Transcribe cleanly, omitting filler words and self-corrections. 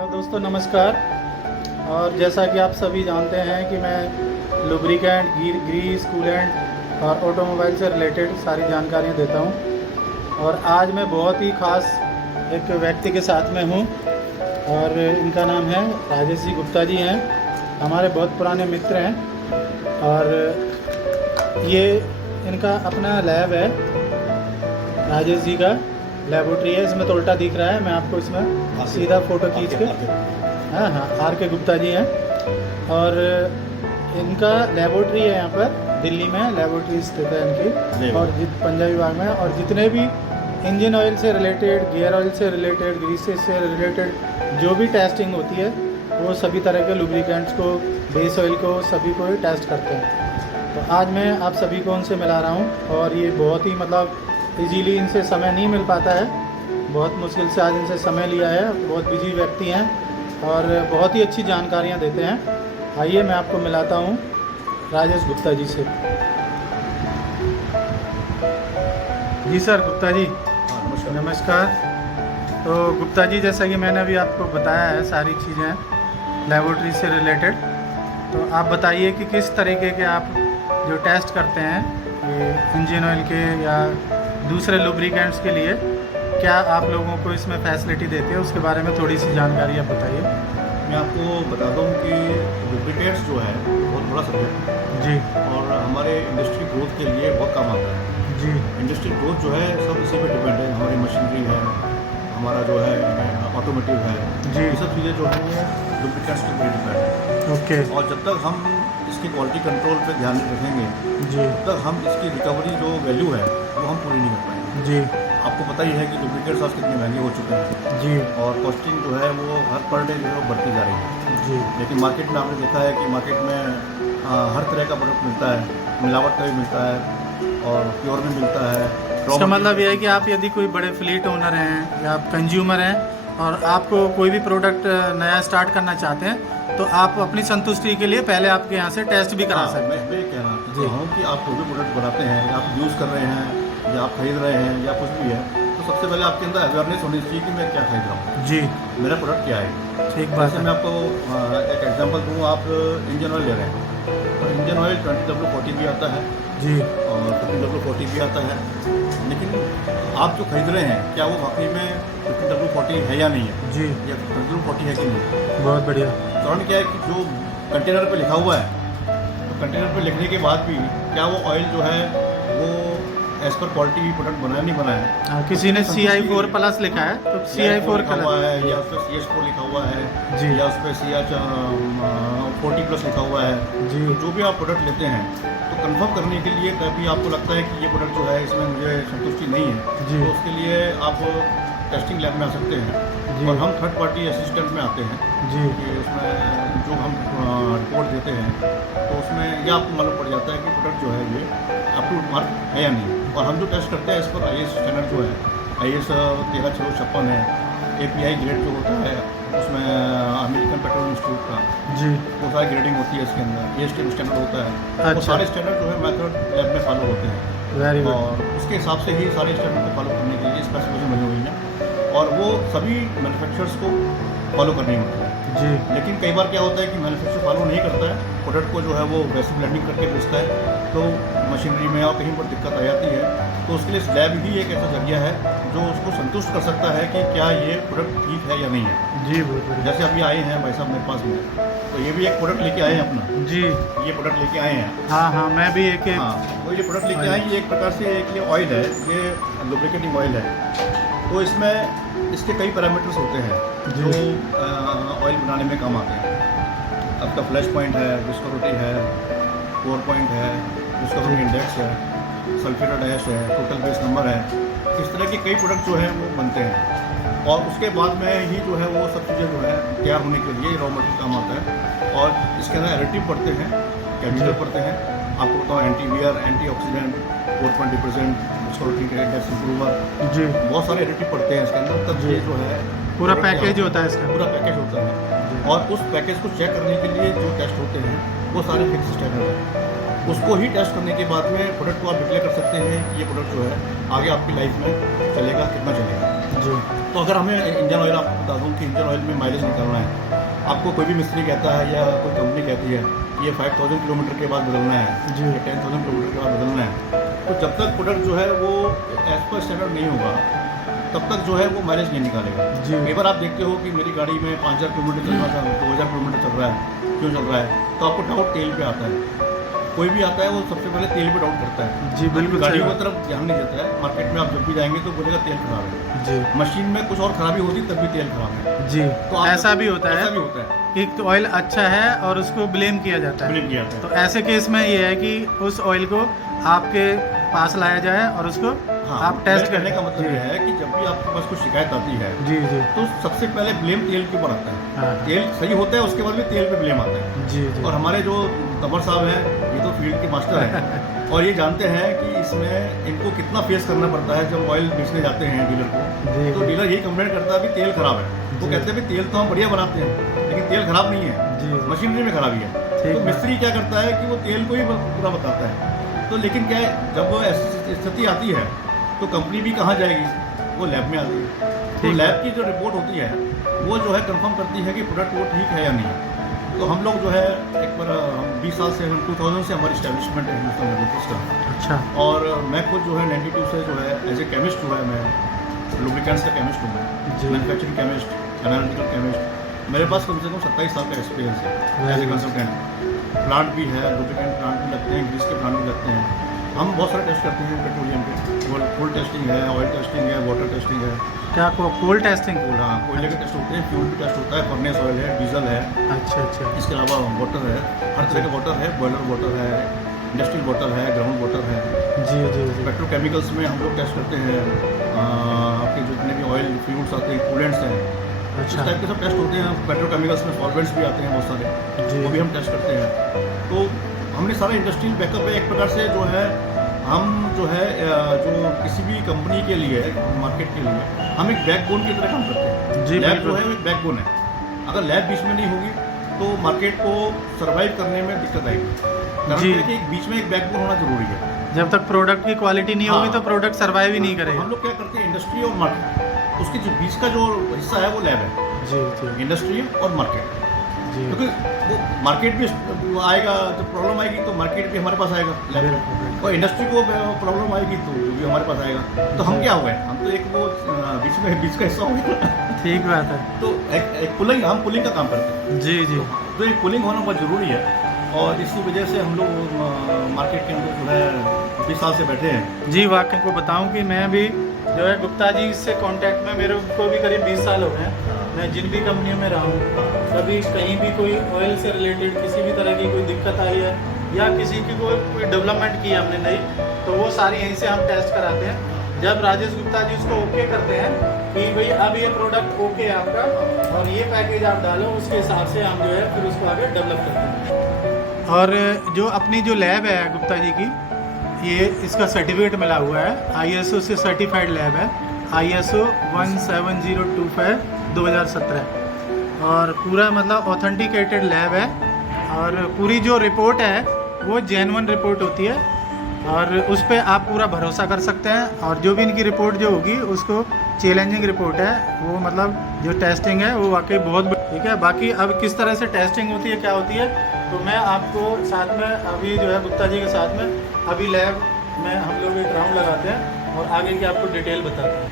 Hello दोस्तों, नमस्कार। और जैसा कि आप सभी जानते हैं कि मैं लुब्रिकेंट, ग्रीस, कूलेंट और ऑटोमोबाइल से रिलेटेड सारी जानकारियां देता हूं। और आज मैं बहुत ही ख़ास एक व्यक्ति के साथ में हूं और इनका नाम है राजेश जी गुप्ता जी हैं। हमारे बहुत पुराने मित्र हैं और ये इनका अपना लैब है। राजेश जी का लेबोरेटरी है। इसमें तो उल्टा दिख रहा है, मैं आपको इसमें सीधा फ़ोटो खींच के हाँ आर के गुप्ता जी हैं। और इनका लेबोरेटरी है यहाँ पर दिल्ली में, लेबोरेटरी स्थित है इनकी और पंजाबी बाग में। और जितने भी इंजन ऑयल से रिलेटेड, गियर ऑयल से रिलेटेड, ग्रीसेस से रिलेटेड जो भी टेस्टिंग होती है वो सभी तरह के लुब्रिकेंट्स को, बेस ऑयल को, सभी को ही टेस्ट करते हैं। तो आज मैं आप सभी को उनसे मिला रहा हूँ और ये बहुत ही इजीली इनसे समय नहीं मिल पाता है। बहुत मुश्किल से आज इनसे समय लिया है। बहुत बिजी व्यक्ति हैं और बहुत ही अच्छी जानकारियाँ देते हैं। आइए मैं आपको मिलाता हूँ राजेश गुप्ता जी से। जी सर, गुप्ता जी नमस्कार। तो गुप्ता जी, जैसा कि मैंने अभी आपको बताया है सारी चीज़ें लेबोरेटरी से रिलेटेड, तो आप बताइए कि किस तरीके के आप जो टेस्ट करते हैं ये इंजन ऑयल के या दूसरे लुब्रिकेंट्स के लिए, क्या आप लोगों को इसमें फैसिलिटी देते हैं, उसके बारे में थोड़ी सी जानकारी आप बताइए। मैं आपको बता दूं कि लुब्रिकेंट्स जो है बहुत बड़ा सब्जेक्ट है जी। और हमारे इंडस्ट्री ग्रोथ के लिए बहुत काम आता है जी। इंडस्ट्री ग्रोथ जो है सब इसी पे डिपेंड है। हमारी मशीनरी है, हमारा जो है ऑटोमेटिव है जी। ये सब चीज़ें जो है वो लुब्रिकेंट्स के ऊपर डिपेंड है। ओके। और जब तक हम इसकी क्वालिटी कंट्रोल पे ध्यान रखेंगे जी। तब तक हम इसकी रिकवरी जो वैल्यू है वो हम पूरी नहीं कर पाएंगे। जी। आपको पता ही है कि लुब्रिकेंट्स आज कितने महंगे हो चुके हैं जी। और कॉस्टिंग जो है वो हर पर डे जो है वो बढ़ती जा रही है। जी। लेकिन मार्केट में आपने देखा है कि मार्केट में हर तरह का प्रोडक्ट मिलता है, मिलावट का भी मिलता है और प्योर में मिलता है। इसका मतलब यह है कि आप यदि कोई बड़े फ्लीट ओनर हैं या आप कंज्यूमर हैं और आपको कोई भी प्रोडक्ट नया स्टार्ट करना चाहते हैं तो आप अपनी संतुष्टि के लिए पहले आपके यहाँ से टेस्ट भी करा सकते हैं। मैं ये कहना चाहता हूँ कि आप कोई भी प्रोडक्ट बनाते हैं या आप यूज़ कर रहे हैं या आप खरीद रहे हैं या कुछ भी है, तो सबसे पहले आपके अंदर अवेयरनेस होनी चाहिए कि मैं क्या खरीद रहा हूँ, जी, मेरा प्रोडक्ट क्या है। ठीक बात जैसे है। मैं आपको एक एग्जांपल दूँ, आप इंजन ऑयल ले रहे हैं तो इंजन ऑयल 20W40 भी आता है जी। और 15W40 भी आता है। लेकिन आप जो खरीद रहे हैं क्या वो वाकई में 15W40 है या नहीं है, जी। या 15W40 है कि नहीं। बहुत बढ़िया। कारण क्या है कि जो कंटेनर पे लिखा हुआ है तो कंटेनर पे लिखने के बाद भी क्या वो ऑयल जो है वो एज पर क्वालिटी प्रोडक्ट बनाया नहीं बनाया है। हाँ, किसी ने CI4 प्लस लिखा है तो CI4 लिखा हुआ है या उस पर CS4 लिखा हुआ है जी। या उस पर CH40+ लिखा हुआ है जी। तो जो भी आप प्रोडक्ट लेते हैं तो कंफर्म करने के लिए कभी आपको लगता है कि ये प्रोडक्ट जो है इसमें मुझे संतुष्टि नहीं है जी। तो उसके लिए आप टेस्टिंग लैब में आ सकते हैं जी। और हम थर्ड पार्टी असिस्टेंट में आते हैं जी। कि उसमें जो हम रिपोर्ट देते हैं तो उसमें यह आपको मालूम पड़ जाता है कि प्रोडक्ट जो है ये अप्रूव्ड मार्क है या नहीं। और हम जो टेस्ट करते हैं इस पर IS स्टैंडर्ड जो है IS 13656 है। API ग्रेड जो होता है उसमें अमेरिकन पेट्रोलियम इंस्टीट्यूट का जी। वो सारी ग्रेडिंग होती है इसके अंदर। ASTM स्टैंडर्ड होता है। अच्छा। वो सारे स्टैंडर्ड जो है मेथड लैब में फॉलो होते हैं वेरी गुड। और उसके हिसाब से ही सारे स्टैंडर्ड को फॉलो करने के लिए स्पेसिफिकेशन बनी हुई है और वो सभी मैन्युफैक्चरर्स को फॉलो करनी होती है। जी। लेकिन कई बार क्या होता है कि मैन्युफैक्चर फॉलो नहीं करता है, प्रोडक्ट को जो है वो वैसे ब्लेंडिंग करके बेचता है तो मशीनरी में और कहीं पर दिक्कत आ जाती है। तो उसके लिए लैब ही एक ऐसा जरिया है जो उसको संतुष्ट कर सकता है कि क्या ये प्रोडक्ट ठीक है या नहीं है। जी, बहुत बढ़िया। जैसे अभी आए हैं भाई साहब मेरे पास में, तो ये भी एक प्रोडक्ट लेके आए हैं अपना। जी। ये प्रोडक्ट लेके आए हैं। हाँ, मैं भी एक हाँ, वो ये प्रोडक्ट लेके आए, ये एक प्रकार से एक ये ऑयल है, ये लुब्रिकेटिंग ऑयल है। तो इसमें इसके कई पैरामीटर्स होते हैं जो ऑयल बनाने में काम आते हैं। आपका फ्लैश पॉइंट है, विस्कोसिटी है, कोर पॉइंट है, विस्कोसिटी इंडेक्स है, सल्फ्यूरिक डैश है, टोटल बेस नंबर है। इस तरह के कई प्रोडक्ट जो हैं वो बनते हैं और उसके बाद में ही जो है वो सब चीज़ें जो है तैयार होने के लिए रॉ मटेरियल काम आता है। और इसके अंदर एडिटिव पड़ते हैं, केमिकल पड़ते हैं। आपको बताओ एंटीवियर, एंटीऑक्सीडेंट, 4.2% विस्कोसिटी इंडेक्स इंप्रूवर, जी। बहुत सारे एडिटिव पड़ते हैं इसके अंदर। तब ये जो है पूरा पैकेज होता है इसका। पूरा पैकेज होता है और उस पैकेज को चेक करने के लिए जो टेस्ट होते हैं वो सारे फिक्स स्टैंडर्ड हैं। उसको ही टेस्ट करने के बाद में प्रोडक्ट को आप डिक्लेयर कर सकते हैं कि ये प्रोडक्ट जो है आगे आपकी लाइफ में चलेगा, कितना चलेगा। जी। तो अगर हमें इंजन ऑयल, आपको बता दूँ कि इंजन ऑयल में माइलेज निकालना है, आपको कोई भी मिस्त्री कहता है या कोई कंपनी कहती है ये 5000 किलोमीटर के बाद बदलना है जी। या 10,000 किलोमीटर के बाद बदलना है, तो जब तक प्रोडक्ट जो है वो एज पर स्टैंडर्ड नहीं होगा तब तक जो है वो माइलेज नहीं निकालेगा। जी। कई बार आप देखते हो कि मेरी गाड़ी में 5000 किलोमीटर चल रहा था, 2000 किलोमीटर चल रहा है, क्यों चल रहा है, तो आपको डाउट तेल पे आता है। कोई भी आता है वो सबसे पहले तेल पे डाउट करता है। जी बिल्कुल गाड़ियों सही की तरफ ध्यान नहीं देता है। मार्केट में आप जब भी जाएंगे तो बोलेगा तेल खराब है। जी मशीन में कुछ और खराबी होती तब भी तेल खराब है। जी। तो आप ऐसा भी होता ऐसा है भी होता है, कि ऑयल अच्छा है और उसको ब्लेम किया जाता है। ब्लेम किया जाता है। तो ऐसे केस में ये है कि उस ऑयल को आपके पास लाया जाए और उसको हाँ, आप टेस्ट मेरे कहने करें। का मतलब जी। यह है कि जब भी आपके पास कुछ शिकायत आती है जी जी तो सबसे पहले ब्लेम तेल के ऊपर आता है। हाँ तेल सही होता है उसके बाद भी तेल पे ब्लेम आता है। जी जी और हमारे जो तंवर साहब हैं ये तो फील्ड के मास्टर हैं और ये जानते हैं कि इसमें इनको कितना फेस करना पड़ता है। जब ऑयल बेचने जाते हैं डीलर को जी तो डीलर यही कंप्लेंट करता है कि तेल खराब है। वो जी। कहते हैं कि तेल तो हम बढ़िया बनाते हैं लेकिन तेल खराब नहीं है, जी जी। मशीनरी में खराबी है। ठीक तो बात। मिस्त्री क्या करता है कि वो तेल को ही पूरा बताता है। तो लेकिन क्या है, जब वो ऐसी स्थिति आती है तो कंपनी भी कहाँ जाएगी, वो लैब में आती है। तो ठीक। लैब की जो रिपोर्ट होती है वो जो है कंफर्म करती है कि प्रोडक्ट वो ठीक है या नहीं है। तो हम लोग जो है एक बार हम 20 साल से 2000 से हमारी इस्टेब्लिशमेंट है हिंदुस्तान लेबोरेटरीज का। अच्छा और मैं खुद जो है 92 से जो है एज ए केमिस्ट जो है मैं लुब्रिकेंट्स का केमिस्ट हूँ, जी। Manufacturing chemist, analytical chemist. मेरे पास कम से कम 27 साल का एक्सपीरियंस है as a Very good. Consultant. Plant भी है, लुब्रिकेंट प्लांट भी लगते हैं, ग्रीस के प्लांट भी लगते हैं। हम बहुत सारे टेस्ट करते हैं पेट्रोलियम के, फुल टेस्टिंग है, ऑयल टेस्टिंग है, वाटर टेस्टिंग है। क्या कोल टेस्टिंग? हाँ, कोयले के टेस्ट होते हैं, फ्यूल भी टेस्ट होता है, फर्नेस ऑयल है, डीजल है, अच्छा अच्छा इसके अलावा वाटर है, हर तरह का वाटर है, बॉयलर वाटर है, इंडस्ट्रियल वाटर है, ग्राउंड वाटर है। जी जी जी पेट्रोकेमिकल्स में हम लोग टेस्ट करते हैं आपके जितने भी ऑयल फ्यूल्स आते हैं, कूलेंट्स हैं, इस अच्छा टाइप के सब टेस्ट होते हैं। पेट्रोकेमिकल्स में सॉल्वेंट्स भी आते हैं बहुत सारे, जी वो भी हम टेस्ट करते हैं। तो हमने सारा इंडस्ट्रियल बैकअप है एक प्रकार से जो है। हम जो है जो किसी भी कंपनी के लिए, मार्केट के लिए हम एक बैकबोन की तरह काम करते हैं। जी, लैब बिल्कुल। जो है वो एक बैकबोन है। अगर लैब बीच में नहीं होगी तो मार्केट को सर्वाइव करने में दिक्कत आएगी। कारण जी। ये है कि बीच में एक बैकबोन होना जरूरी है। जब तक प्रोडक्ट की क्वालिटी नहीं होगी हाँ। तो प्रोडक्ट सर्वाइव ही नहीं तो करेगा। हम लोग क्या करते हैं, इंडस्ट्री और मार्केट, उसके जो बीच का जो हिस्सा है वो लैब है, जी जी इंडस्ट्री और मार्केट। जी क्योंकि वो मार्केट भी आएगा, जब प्रॉब्लम आएगी तो मार्केट भी हमारे पास आएगा लैब में, बिल्कुल, बिल्कुल। और इंडस्ट्री को प्रॉब्लम आएगी तो वो भी हमारे पास आएगा। तो हम क्या हो गए, हम तो एक वो बीच का हिस्सा हो गया। ठीक बात है। तो एक पुलिंग, हम पुलिंग का काम करते हैं। जी जी तो एक पुलिंग होना बहुत ज़रूरी है और इसी वजह से हम लोग मार्केट के अंदर जो है 20 साल से बैठे हैं। जी वाकई को बताऊं कि मैं भी जो है गुप्ता जी से कांटेक्ट में मेरे को भी करीब 20 साल हो गए हैं। मैं जिन भी कंपनियों में रहा हूँ, कभी कहीं भी कोई ऑयल से रिलेटेड किसी भी तरह की कोई दिक्कत आई है या किसी की कोई डेवलपमेंट की हमने नई, तो वो सारी यहीं से हम टेस्ट कराते हैं। जब राजेश गुप्ता जी उसको ओके करते हैं कि भाई अब ये प्रोडक्ट ओके है आपका और ये पैकेज आप डालो, उसके हिसाब से हम जो है फिर उसको आगे डेवलप करते हैं। और जो अपनी जो लैब है गुप्ता जी की, ये इसका सर्टिफिकेट मिला हुआ है, ISO से सर्टिफाइड लैब है, ISO 17025 2017। और पूरा मतलब ऑथेंटिकेटेड लैब है और पूरी जो रिपोर्ट है वो जेन्युइन रिपोर्ट होती है और उस पर आप पूरा भरोसा कर सकते हैं। और जो भी इनकी रिपोर्ट जो होगी उसको चैलेंजिंग रिपोर्ट है वो, मतलब जो टेस्टिंग है वो वाकई बहुत ठीक है। बाकी अब किस तरह से टेस्टिंग होती है, क्या होती है, तो मैं आपको साथ में अभी जो है गुप्ता जी के साथ में अभी लैब में हम लोग एक राउंड लगाते हैं और आगे की आपको डिटेल बताते हैं।